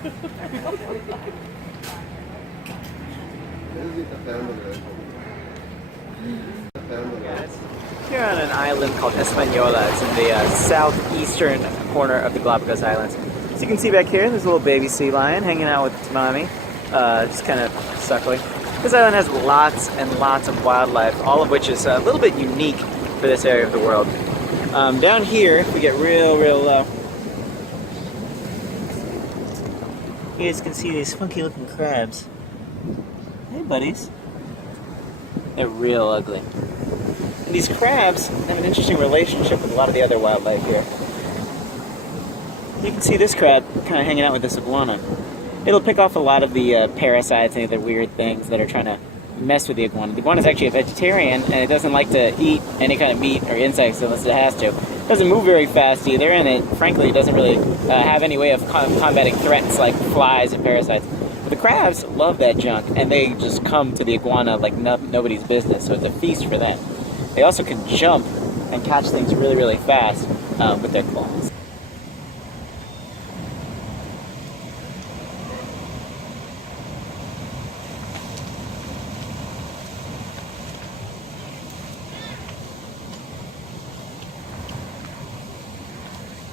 Here on an island called Española. It's in the southeastern corner of the Galapagos Islands. As you can see back here, there's a little baby sea lion hanging out with its mommy, just kind of suckling. This island has lots and lots of wildlife, all of which is a little bit unique for this area of the world. Down here, if we get real low, you guys can see these funky looking crabs. Hey buddies. They're real ugly. And these crabs have an interesting relationship with a lot of the other wildlife here. You can see this crab kind of hanging out with this iguana. It'll pick off a lot of the parasites and other weird things that are trying to mess with the iguana. The iguana is actually a vegetarian, and it doesn't like to eat any kind of meat or insects unless it has to. It doesn't move very fast either, and it frankly doesn't really have any way of combating threats like flies and parasites. But the crabs love that junk, and they just come to the iguana like nobody's business, so it's a feast for them. They also can jump and catch things really fast with their claws.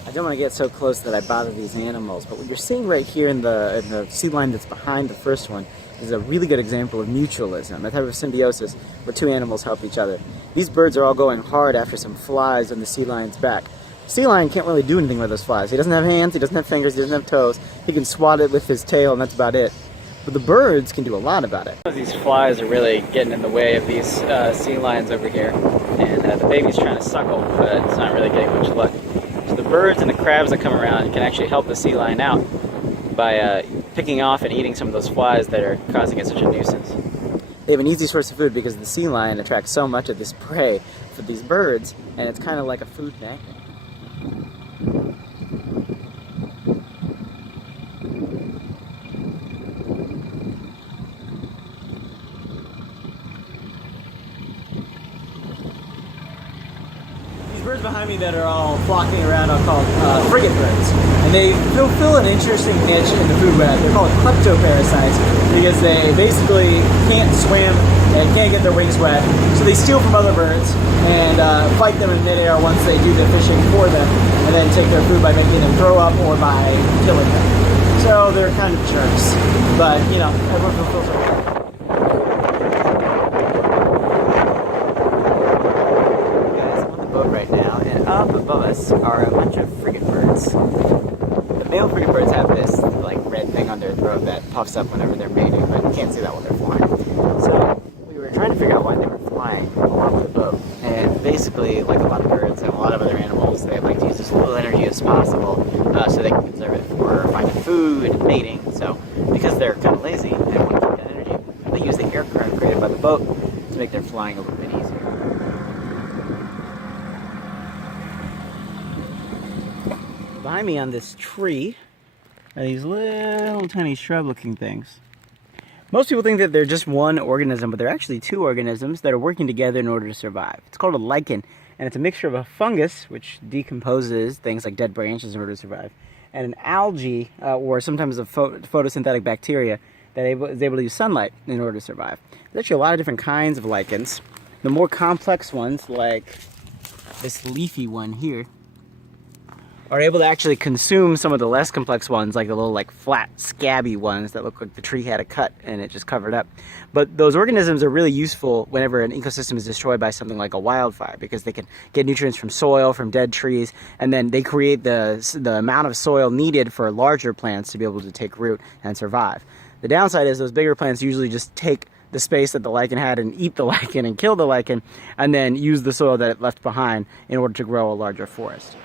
I don't want to get so close that I bother these animals, but what you're seeing right here in the sea line that's behind the first one is a really good example of mutualism, a type of symbiosis where two animals help each other. These birds are all going hard after some flies on the sea lion's back. The sea lion can't really do anything with those flies. He doesn't have hands, he doesn't have fingers, he doesn't have toes. He can swat it with his tail and that's about it. But the birds can do a lot about it. These flies are really getting in the way of these sea lions over here, and the baby's trying to suckle, but it's not really getting much luck. So the birds and the crabs that come around can actually help the sea lion out by picking off and eating some of those flies that are causing it such a nuisance. They have an easy source of food because the sea lion attracts so much of this prey for these birds, and it's kind of like a food magnet. Birds behind me that are all flocking around are called frigate birds, and they fulfill an interesting niche in the food web. They're called kleptoparasites because they basically can't swim and can't get their wings wet, so they steal from other birds and fight them in midair once they do the fishing for them, and then take their food by making them throw up or by killing them. So they're kind of jerks, but you know, everyone fulfills their role. Right now, and up above us are a bunch of frigate birds. The male frigate birds have this like red thing on their throat that puffs up whenever they're mating, but you can't see that while they're flying. So we were trying to figure out why they were flying along with the boat. And basically, like a lot of birds and a lot of other animals, they like to use as little energy as possible so they can conserve it for finding food and mating. So because they're kind of lazy and want to keep that energy, they use the air current created by the boat to make their flying a little bit easier. Behind me on this tree are these little tiny shrub looking things. Most people think that they're just one organism, but they're actually two organisms that are working together in order to survive. It's called a lichen, and it's a mixture of a fungus, which decomposes things like dead branches in order to survive, and an algae, or sometimes a photosynthetic bacteria that is able to use sunlight in order to survive. There's actually a lot of different kinds of lichens. The more complex ones, like this leafy one here, are able to actually consume some of the less complex ones, like the little like flat scabby ones that look like the tree had a cut and it just covered up. But those organisms are really useful whenever an ecosystem is destroyed by something like a wildfire, because they can get nutrients from soil, from dead trees, and then they create the amount of soil needed for larger plants to be able to take root and survive. The downside is those bigger plants usually just take the space that the lichen had and eat the lichen and kill the lichen, and then use the soil that it left behind in order to grow a larger forest.